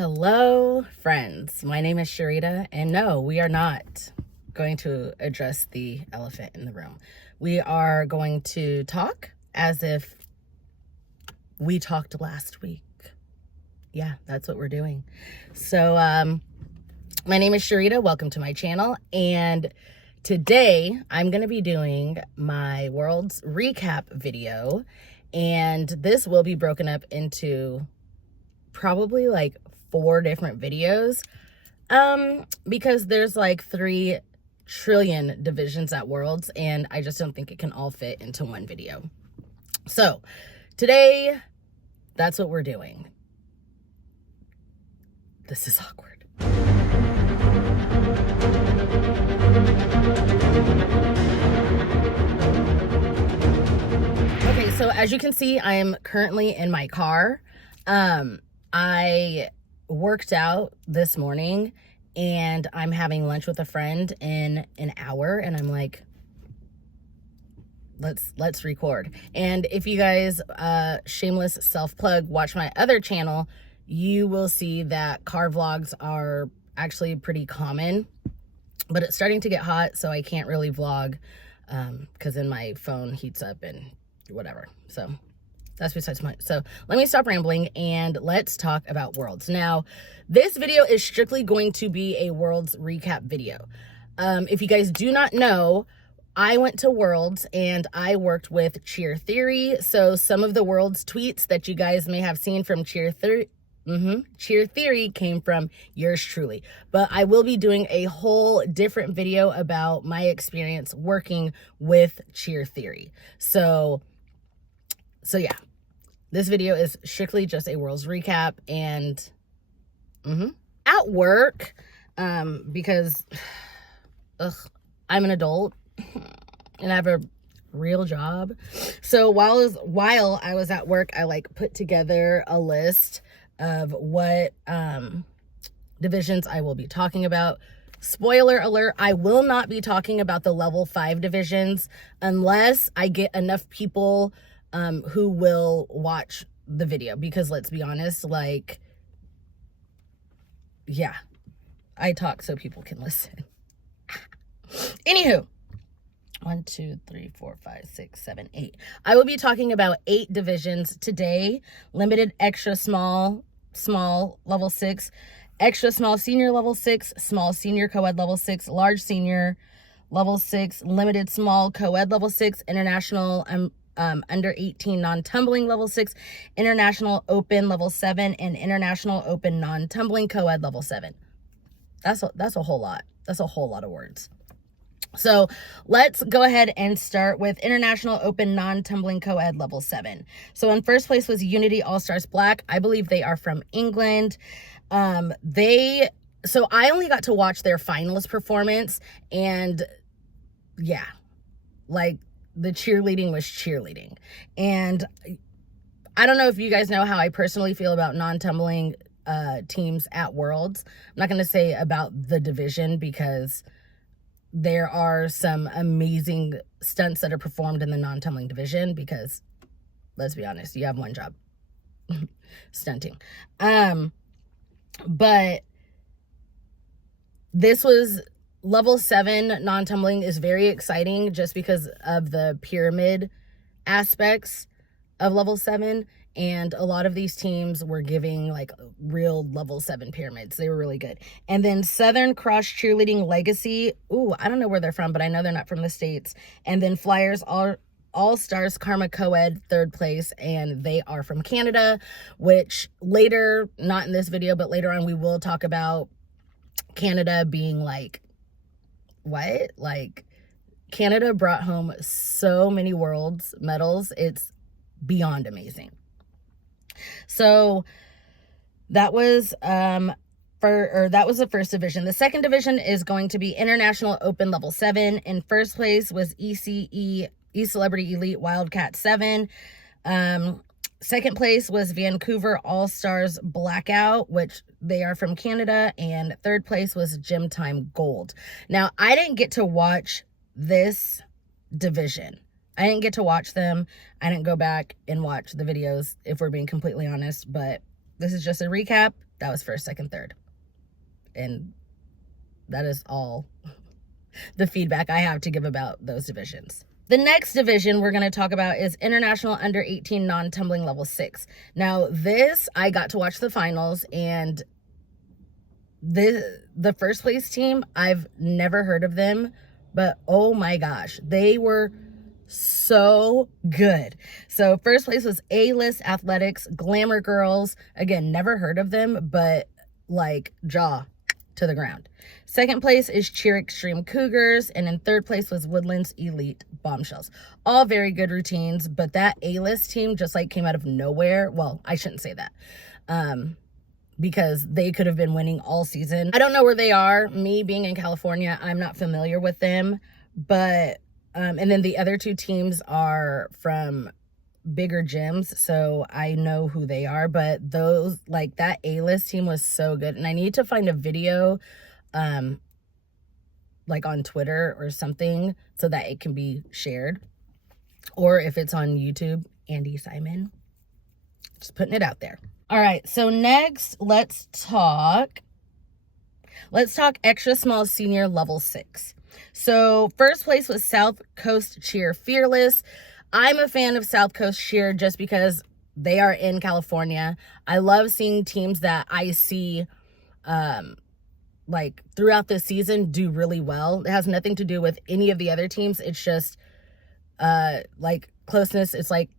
Hello, friends. My name is Sharita, and no, we are not going to address the elephant in the room. We are going to talk as if we talked last week. Yeah, that's what we're doing. So, my name is Sharita. Welcome to my channel. And today I'm going to be doing my Worlds recap video. And this will be broken up into probably like 4 different videos, because there's like 3 trillion divisions at Worlds, and I just don't think it can all fit into one video. So today, that's what we're doing. This is awkward. Okay, so as you can see, I am currently in my car. I worked out this morning and I'm having lunch with a friend in an hour, and I'm like, let's record. And if you guys, shameless self-plug, watch my other channel, you will see that car vlogs are actually pretty common, but it's starting to get hot, so I can't really vlog, because then my phone heats up and whatever. So that's besides the point. So let me stop rambling and let's talk about Worlds. Now, this video is strictly going to be a Worlds recap video. If you guys do not know, I went to Worlds and I worked with Cheer Theory. So some of the Worlds tweets that you guys may have seen from Cheer Theory came from yours truly. But I will be doing a whole different video about my experience working with Cheer Theory. So yeah, this video is strictly just a Worlds recap. And at work, because I'm an adult and I have a real job. So while I was at work, I like put together a list of what divisions I will be talking about. Spoiler alert, I will not be talking about the level 5 divisions unless I get enough people who will watch the video, because let's be honest, like, yeah, I talk so people can listen. Anywho, 1, 2, 3, 4, 5, 6, 7, 8. I will be talking about 8 divisions today: limited, extra small level 6, extra small senior level 6, small senior co-ed level 6, large senior level 6, limited small co-ed level 6, international under 18 non-tumbling level 6, international open level 7, and international open non-tumbling co-ed level 7. That's a whole lot. That's a whole lot of words. So let's go ahead and start with international open non-tumbling co-ed level 7. So in first place was Unity All-Stars Black. I believe they are from England. So I only got to watch their finalist performance, and yeah, like, the cheerleading was cheerleading. And I don't know if you guys know how I personally feel about non-tumbling teams at Worlds. I'm not going to say about the division, because there are some amazing stunts that are performed in the non-tumbling division, because let's be honest, you have one job, stunting. But this was level 7 non-tumbling is very exciting just because of the pyramid aspects of level 7. And a lot of these teams were giving like real level 7 pyramids. They were really good. And then Southern Cross Cheerleading Legacy. Ooh, I don't know where they're from, but I know they're not from the States. And then Flyers All Stars Karma Co-ed, 3rd place, and they are from Canada, which later, not in this video, but later on, we will talk about Canada being like, what? Like, Canada brought home so many Worlds medals. It's beyond amazing. So that was that was the first division. The second division is going to be International Open Level 7. In first place was ECE, E-Celebrity Elite Wildcat 7. Second place was Vancouver All-Stars Blackout, which they are from Canada. And third place was Gym Time Gold. Now, I didn't get to watch this division. I didn't get to watch them. I didn't go back and watch the videos, if we're being completely honest, but this is just a recap, That was first, second, third. And that is all the feedback I have to give about those divisions. The next division we're going to talk about is International Under 18 Non-Tumbling Level 6. Now, this, I got to watch the finals, and the first place team, I've never heard of them, but oh my gosh, they were so good. So first place was A-List Athletics, Glamour Girls. Again, never heard of them, but like jaw to the ground. Second place is Cheer Extreme Cougars, and in third place was Woodlands Elite Bombshells. All very good routines, but that A-List team just like came out of nowhere. Well, I shouldn't say that, because they could have been winning all season. I don't know where they are. Me being in California, I'm not familiar with them, but and then the other two teams are from bigger gyms, so I know who they are. But those, like that A-List team was so good, and I need to find a video like on Twitter or something so that it can be shared, or if it's on YouTube, Andy Simon, just putting it out there. All right, so next let's talk extra small senior level 6. So first place was South Coast Cheer Fearless. I'm a fan of South Coast Cheer just because they are in California. I love seeing teams that I see like throughout the season do really well. It has nothing to do with any of the other teams. It's just like closeness. It's like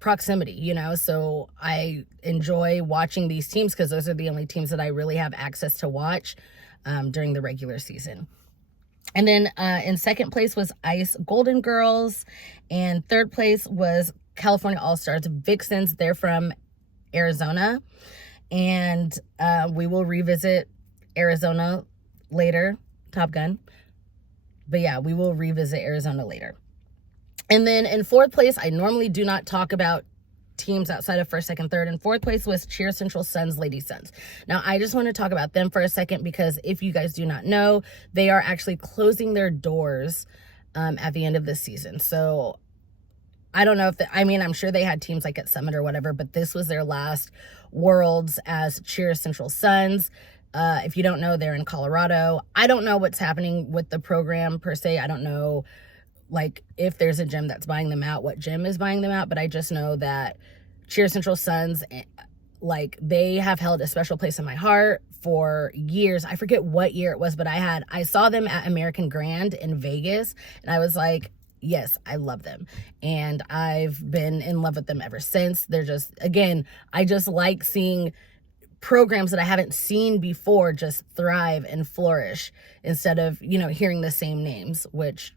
proximity, you know? So I enjoy watching these teams because those are the only teams that I really have access to watch during the regular season. And then in second place was Ice Golden Girls, and third place was California All-Stars Vixens. They're from Arizona, and we will revisit Arizona later, Top Gun. But yeah, we will revisit Arizona later. And then in fourth place, I normally do not talk about teams outside of first, second, third. In fourth place was Cheer Central Suns, Lady Suns. Now, I just want to talk about them for a second because if you guys do not know, they are actually closing their doors at the end of this season. So I don't know if I'm sure they had teams like at Summit or whatever, but this was their last Worlds as Cheer Central Suns. If you don't know, they're in Colorado. I don't know what's happening with the program per se. I don't know like if there's a gym that's buying them out, what gym is buying them out, but I just know that Cheer Central Suns, like they have held a special place in my heart for years. I forget what year it was, but I saw them at American Grand in Vegas, and I was like, yes, I love them. And I've been in love with them ever since. They're just, again, I just like seeing programs that I haven't seen before just thrive and flourish instead of, you know, hearing the same names, which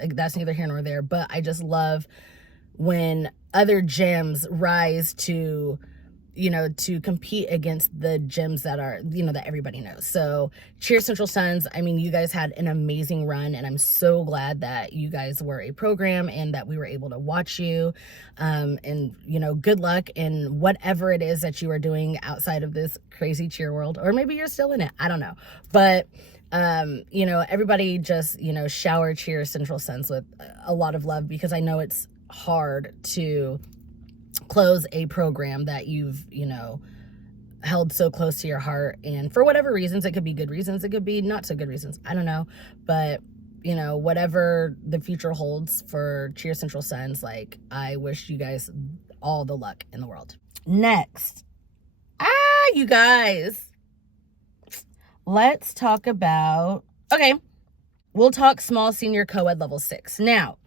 that's neither here nor there. But I just love when other gyms rise to, you know, to compete against the gyms that are, you know, that everybody knows. So Cheer Central Suns, I mean, you guys had an amazing run, and I'm so glad that you guys were a program and that we were able to watch you. And, you know, good luck in whatever it is that you are doing outside of this crazy cheer world, or maybe you're still in it. I don't know. But you know, everybody just, you know, shower Cheer Central Suns with a lot of love, because I know it's hard to close a program that you've, you know, held so close to your heart. And for whatever reasons, it could be good reasons, it could be not so good reasons, I don't know. But, you know, whatever the future holds for Cheer Central Suns, like, I wish you guys all the luck in the world. Next, you guys, let's talk about, okay, we'll talk small senior co-ed level 6. Now,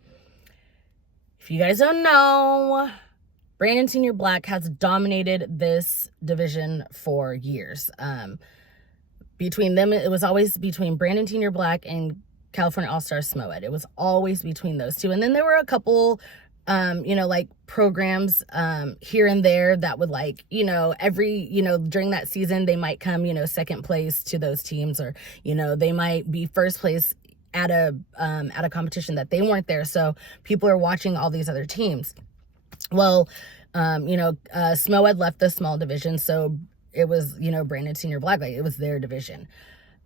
if you guys don't know, Brandon Senior Black has dominated this division for years. Between them, it was always between Brandon Senior Black and California All-Stars SMOED. It was always between those two. And then there were a couple, you know, like programs here and there that would, like, you know, every, you know, during that season, they might come, you know, second place to those teams, or, you know, they might be first place at a competition that they weren't there. So people are watching all these other teams. Well, you know, SMOED left the small division, so it was, you know, Brandon Senior Black, like, it was their division.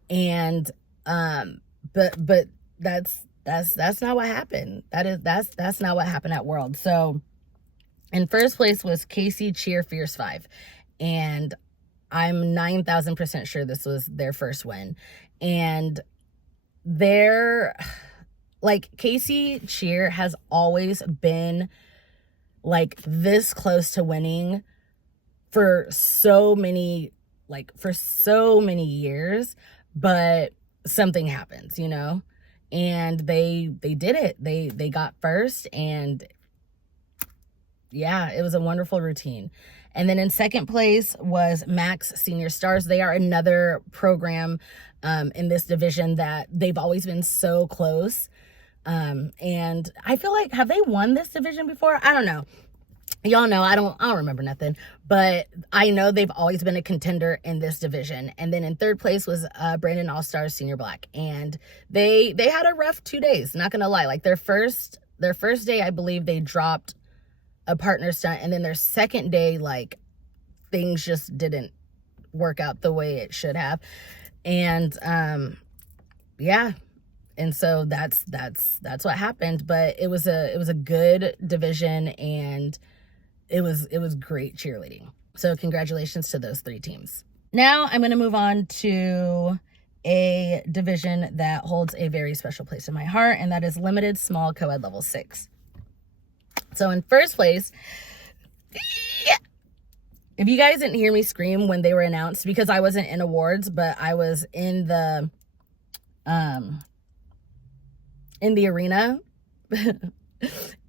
And but that's not what happened. That's not what happened at World. So in first place was KC Cheer Fierce 5, and I'm 9,000% sure this was their first win. And they're like, Casey Cheer has always been like this close to winning for so many years, but something happens, you know, and they did it. They got first, and yeah, it was a wonderful routine. And then in second place was Max Senior Stars. They are another program in this division that they've always been so close. And I feel like, have they won this division before? I don't know. Y'all know I don't remember nothing, but I know they've always been a contender in this division. And then in third place was Brandon All Stars Senior Black, and they had a rough 2 days. Not gonna lie, like their first day, I believe they dropped a partner stunt, and then their second day, like things just didn't work out the way it should have, and yeah. And so that's what happened. But it was a good division, and it was great cheerleading. So congratulations to those 3 teams. Now I'm going to move on to a division that holds a very special place in my heart, and that is limited small co-ed level 6. So in first place, if you guys didn't hear me scream when they were announced, because I wasn't in awards, but I was in the arena.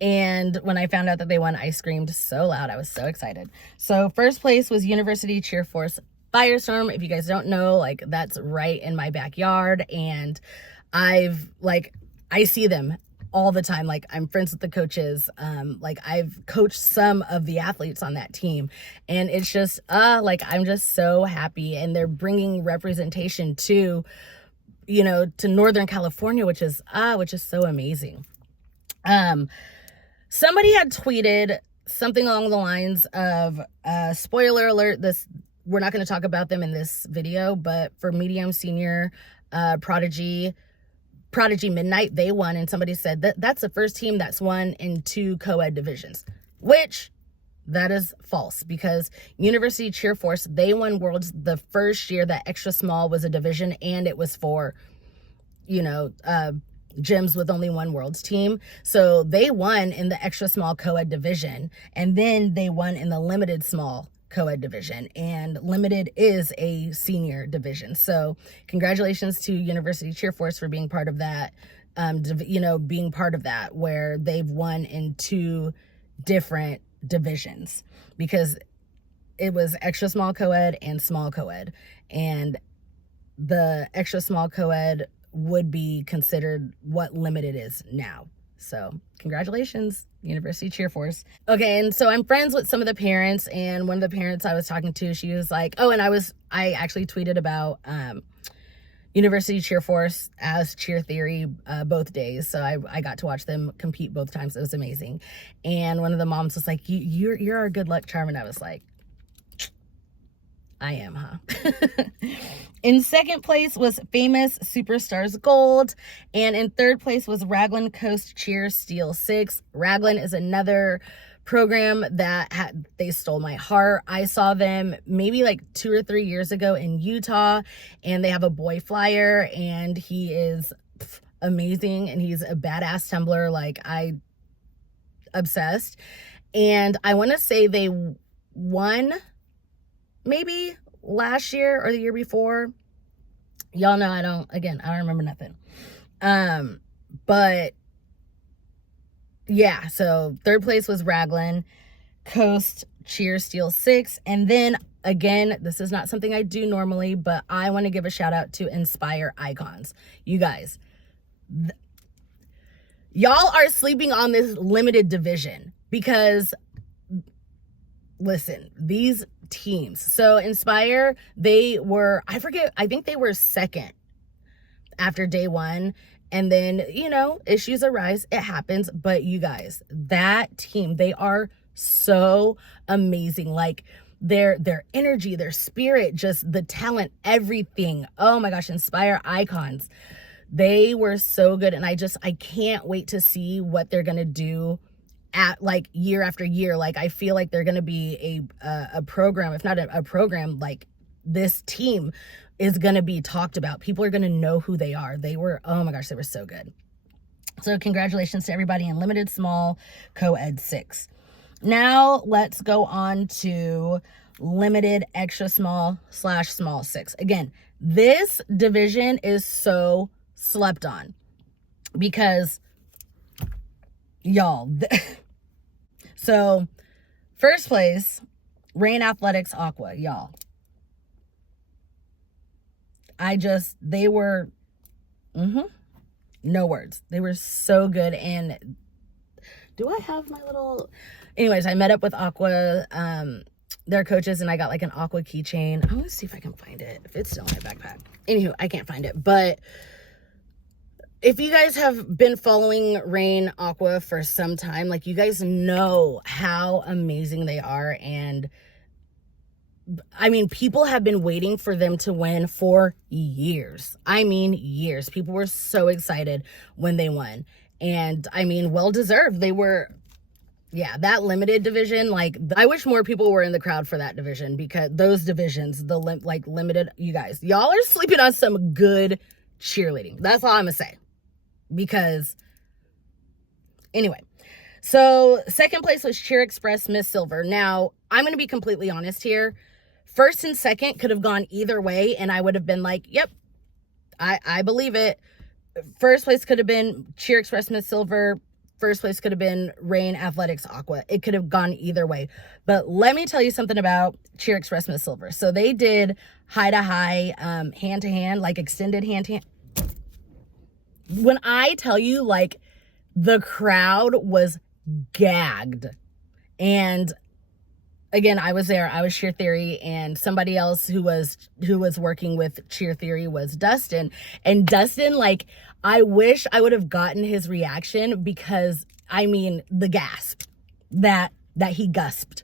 And when I found out that they won, I screamed so loud. I was so excited. So first place was University Cheer Force Firestorm. If you guys don't know, like that's right in my backyard, and I see them all the time. Like I'm friends with the coaches. Like I've coached some of the athletes on that team, and it's just like I'm just so happy. And they're bringing representation to, you know, to Northern California, which is so amazing. Somebody had tweeted something along the lines of spoiler alert, we're not going to talk about them in this video, but for medium senior Prodigy Midnight, they won, and somebody said that's the first team that's won in 2 co-ed divisions, which that is false, because University Cheer Force, they won Worlds the first year that extra small was a division, and it was for, you know, gyms with only 1 Worlds team. So they won in the extra small co-ed division, and then they won in the limited small co-ed division, and limited is a senior division. So congratulations to University Cheer Force for being part of that, being part of that, where they've won in 2 different divisions, because it was extra small co-ed and small co-ed, and the extra small co-ed would be considered what limited is now. So congratulations, University Cheer Force. Okay, and so I'm friends with some of the parents, and one of the parents I was talking to, she was like, oh, and I actually tweeted about University Cheer Force as Cheer Theory both days, so I got to watch them compete both times. It was amazing. And one of the moms was like, you're our good luck charm, and I was like, I am, huh? In second place was Famous Superstars Gold, and in third place was Raglan Coast Cheer Steel 6. Raglan is another program that they stole my heart. I saw them maybe like 2 or 3 years ago in Utah, and they have a boy flyer, and he is amazing, and he's a badass tumbler. Like, I obsessed. And I want to say they won maybe last year or the year before. Y'all know I don't remember nothing. But yeah, so third place was Raglan Coast Cheer Steel 6. And then again, this is not something I do normally, but I want to give a shout out to Inspire Icons. You guys, y'all are sleeping on this limited division, because listen, these teams. So Inspire, I think they were second after day 1. And then, you know, issues arise. It happens. But you guys, that team, they are so amazing. Like their energy, their spirit, just the talent, everything. Oh my gosh, Inspire Icons. They were so good. And I can't wait to see what they're going to do at like year after year. Like I feel like they're going to be a program, if not a program, like this team is going to be talked about. People are going to know who they are. They were, oh my gosh, they were so good. So congratulations to everybody in limited small co-ed 6. Now let's go on to limited extra small / small 6. Again, this division is so slept on because y'all, so first place, Rain Athletics Aqua, y'all. They were, no words. They were so good. And do I have my little, anyways, I met up with Aqua, their coaches, and I got like an Aqua keychain. I'm gonna see if I can find it, if it's still in my backpack. Anywho, I can't find it, but if you guys have been following Rain Aqua for some time, like, you guys know how amazing they are. And I mean, people have been waiting for them to win for years. I mean, years. People were so excited when they won. And I mean, well deserved. They were, yeah, that limited division, like, I wish more people were in the crowd for that division, because those divisions, the limited, you guys, y'all are sleeping on some good cheerleading. That's all I'm gonna say. Because anyway, so second place was Cheer Express Miss Silver. Now, I'm going to be completely honest here. First and second could have gone either way, and I would have been like, yep, I believe it. First place could have been Cheer Express Miss Silver. First place could have been Rain Athletics Aqua. It could have gone either way. But let me tell you something about Cheer Express Miss Silver. So they did high to high, hand to hand, like extended hand to hand. When I tell you, like, the crowd was gagged. And again, I was there. I was Cheer Theory, and somebody else who was working with Cheer Theory was Dustin. And Dustin, like, I wish I would have gotten his reaction, because I mean, the gasp that he gusped.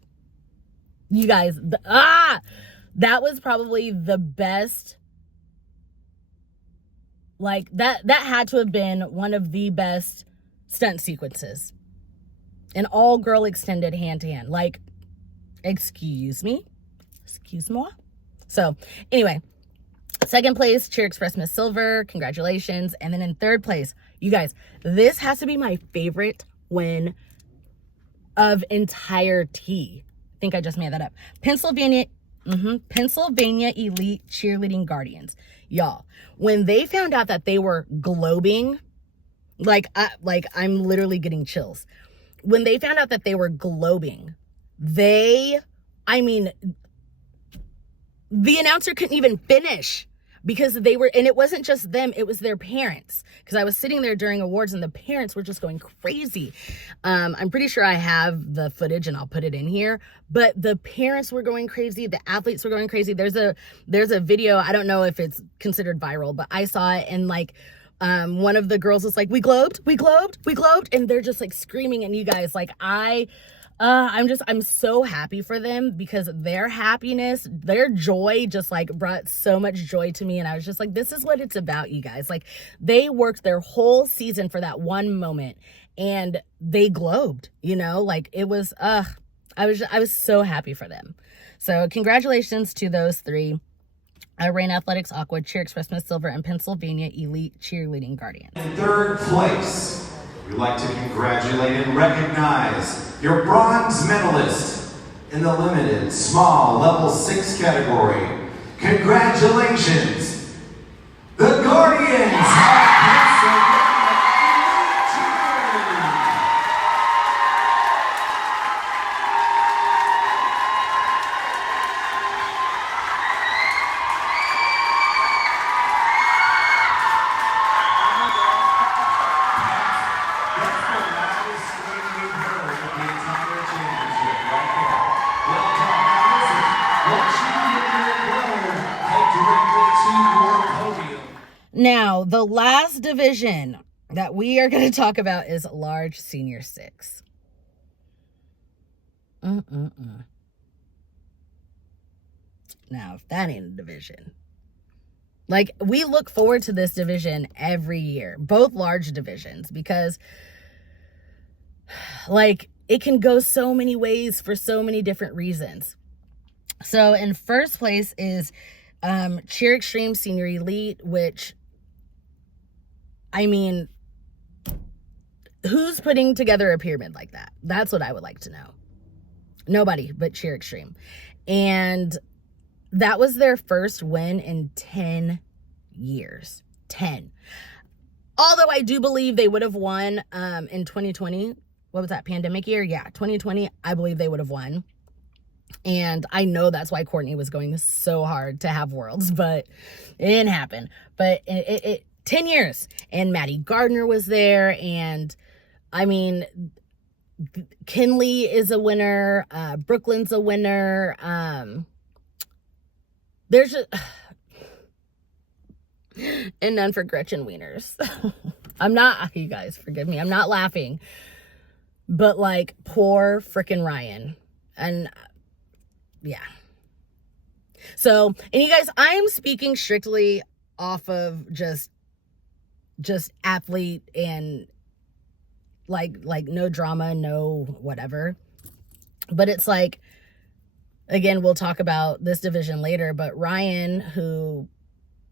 You guys, that was probably the best. Like, that had to have been one of the best stunt sequences. An all-girl extended hand-to-hand. Like, excuse me? So, anyway, second place, Cheer Express Miss Silver. Congratulations. And then in third place, you guys, this has to be my favorite win of entire T. I think I just made that up. Pennsylvania Elite Cheerleading Guardians. Y'all, when they found out that they were globing, I'm literally getting chills. When they found out that they were globing, the announcer couldn't even finish, because they were, and it wasn't just them, it was their parents. Because I was sitting there during awards and the parents were just going crazy. I'm pretty sure I have the footage and I'll put it in here, but the parents were going crazy. The athletes were going crazy. There's a video. I don't know if it's considered viral, but I saw it, and like, one of the girls was like, we globed. And they're just like screaming. And you guys, like, I'm so happy for them, because their happiness, their joy just like brought so much joy to me. And I was just like, this is what it's about, you guys. Like, they worked their whole season for that one moment, and they globed, you know, like, it was, I was so happy for them. So congratulations to those three. Rain Athletics Aqua, Cheer Express Miss Silver, and Pennsylvania Elite Cheerleading Guardians. In third place, we'd like to congratulate and recognize your bronze medalist in the limited small level 6 category. Congratulations, the Guardians of Pennsylvania. Now, the last division that we are going to talk about is large senior 6. Now, if that ain't a division. Like, we look forward to this division every year, both large divisions, because, like, it can go so many ways for so many different reasons. So in first place is Cheer Extreme Senior Elite, which, I mean, who's putting together a pyramid like that? That's what I would like to know. Nobody but Cheer Extreme. And that was their first win in 10 years. 10. Although I do believe they would have won in 2020. What was that, pandemic year? Yeah, 2020, I believe they would have won. And I know that's why Courtney was going so hard to have Worlds, but it didn't happen. But it 10 years. And Maddie Gardner was there. And I mean, Kinley is a winner. Brooklyn's a winner. There's just... and none for Gretchen Wieners. I'm not, you guys, forgive me, I'm not laughing. But like, poor frickin' Ryan. And yeah. So, and you guys, I am speaking strictly off of just athlete and like no drama, no whatever. But it's like, again, we'll talk about this division later, but Ryan, who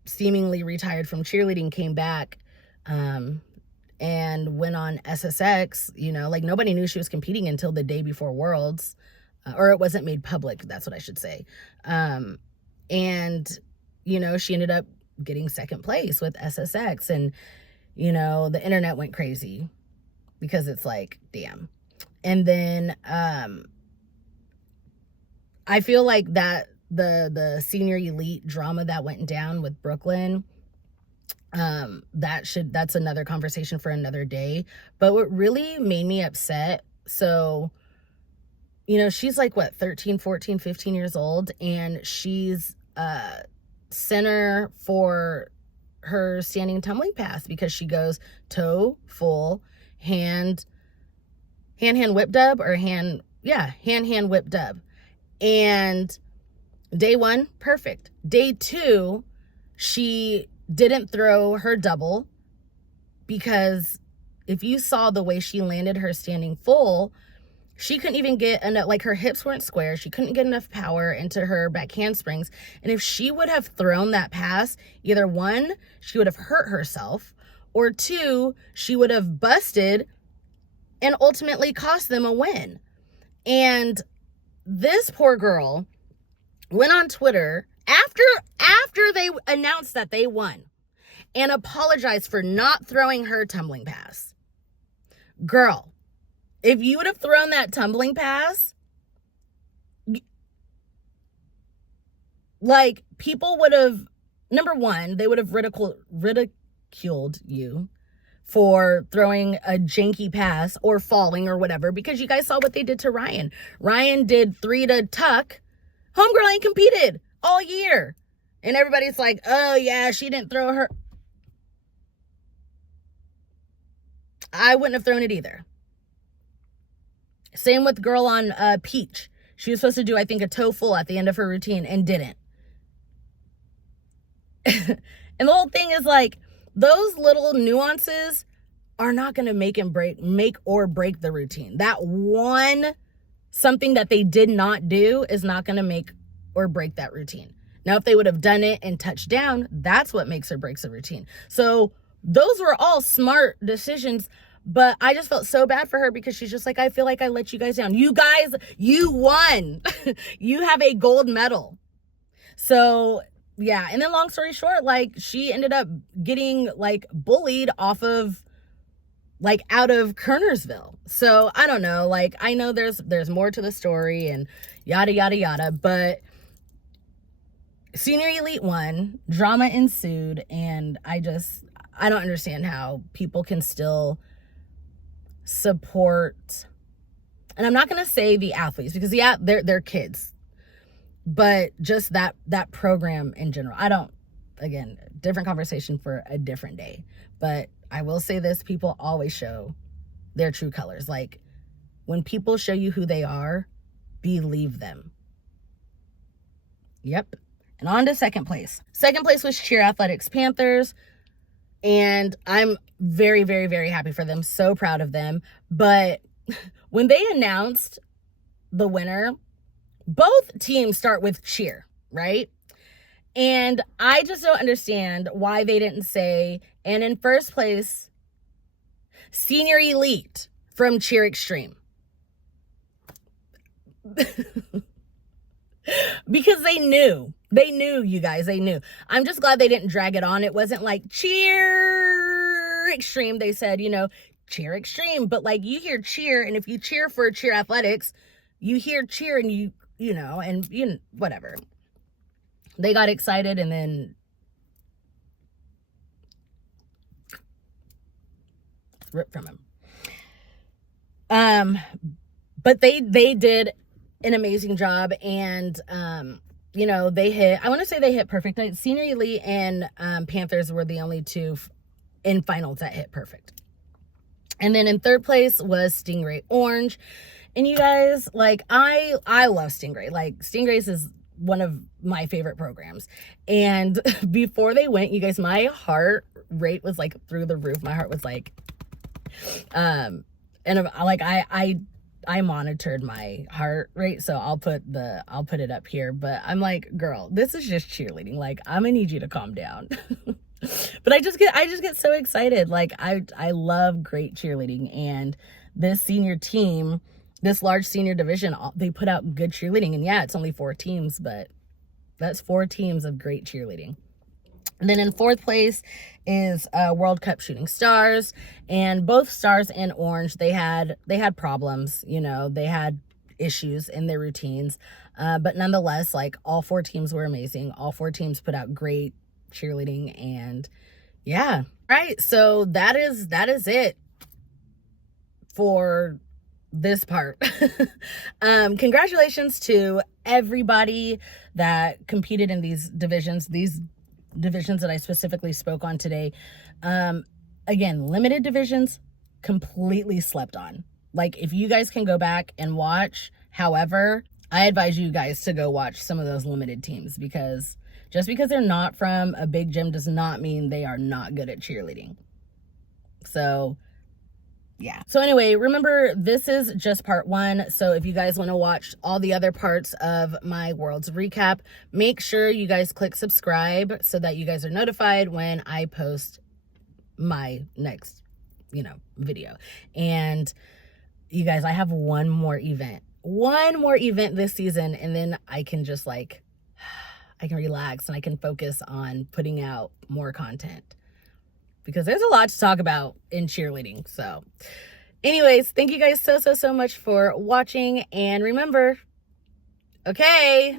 seemingly retired from cheerleading, came back and went on SSX. You know, like, nobody knew she was competing until the day before Worlds, or it wasn't made public, that's what I should say. And you know, she ended up getting second place with SSX, and you know, the internet went crazy because it's like, damn. And then I feel like that the senior elite drama that went down with Brooklyn, that's another conversation for another day. But what really made me upset, so, you know, she's like, what, 13, 14, 15 years old, and she's center for her standing tumbling pass because she goes toe, full, hand whip dub, or hand whip dub. And day one, perfect. Day two, she didn't throw her double, because if you saw the way she landed her standing full, she couldn't even get enough, like, her hips weren't square. She couldn't get enough power into her back handsprings. And if she would have thrown that pass, either one, she would have hurt herself, or two, she would have busted and ultimately cost them a win. And this poor girl went on Twitter after they announced that they won and apologized for not throwing her tumbling pass. Girl, if you would have thrown that tumbling pass, like, people would have, number one, they would have ridiculed you for throwing a janky pass or falling or whatever, because you guys saw what they did to Ryan. Ryan did 3 to tuck. Homegirl ain't competed all year. And everybody's like, oh yeah, she didn't throw her. I wouldn't have thrown it either. Same with girl on Peach. She was supposed to do, I think, a toe full at the end of her routine and didn't. And the whole thing is, like, those little nuances are not going to make or break the routine. That one, something that they did not do, is not going to make or break that routine. Now, if they would have done it and touched down, that's what makes or breaks the routine. So those were all smart decisions, but I just felt so bad for her, because she's just like, I feel like I let you guys down. You guys, you won. You have a gold medal. So yeah. And then, long story short, like, she ended up getting, like, bullied off of, like, out of Kernersville. So I don't know, like, I know there's more to the story and yada yada yada, but Senior Elite won, drama ensued, and I don't understand how people can still support, and I'm not going to say the athletes, because yeah, they're kids, but just that program in general. I don't, again, different conversation for a different day, but I will say this: people always show their true colors. Like, when people show you who they are, believe them. Yep. And on to second place. Second place was Cheer Athletics Panthers, and I'm very, very, very happy for them. So proud of them. But when they announced the winner, both teams start with cheer, right? And I just don't understand why they didn't say, and in first place, Senior Elite from Cheer Extreme. Because they knew, you guys, they knew. I'm just glad they didn't drag it on. It wasn't like Cheer Extreme. They said, Cheer Extreme, but like you hear cheer, and if you cheer for cheer athletics, you hear cheer, and whatever. They got excited, and then ripped from him. But they did an amazing job, and they hit, I want to say they hit perfect. Senior Elite and Panthers were the only two in finals that hit perfect. And then in third place was Stingray Orange. And you guys, like, I love Stingray. Like, Stingrays is one of my favorite programs. And before they went, you guys, my heart rate was like through the roof. My heart was like, and like I monitored my heart rate, so I'll put it up here. But I'm like, girl, this is just cheerleading. Like, I'm gonna need you to calm down. But I just get so excited. Like, I love great cheerleading, and this senior team, this large senior division, they put out good cheerleading. And yeah, it's only 4 teams, but that's 4 teams of great cheerleading. And then in fourth place is World Cup Shooting Stars, and both Stars and Orange, they had problems, they had issues in their routines, but nonetheless, like, all 4 teams were amazing. All 4 teams put out great cheerleading, and yeah. Right, so that is it for this part. Congratulations to everybody that competed in these divisions that I specifically spoke on today. Again, limited divisions, completely slept on. Like, if you guys can go back and watch, however, I advise you guys to go watch some of those limited teams, because just because they're not from a big gym does not mean they are not good at cheerleading. So yeah. So anyway, remember, this is just part 1. So if you guys want to watch all the other parts of my Worlds recap, make sure you guys click subscribe so that you guys are notified when I post my next, video. And you guys, I have one more event this season, and then I can just I can relax and I can focus on putting out more content, because there's a lot to talk about in cheerleading. So anyways, thank you guys so much for watching. And remember, okay,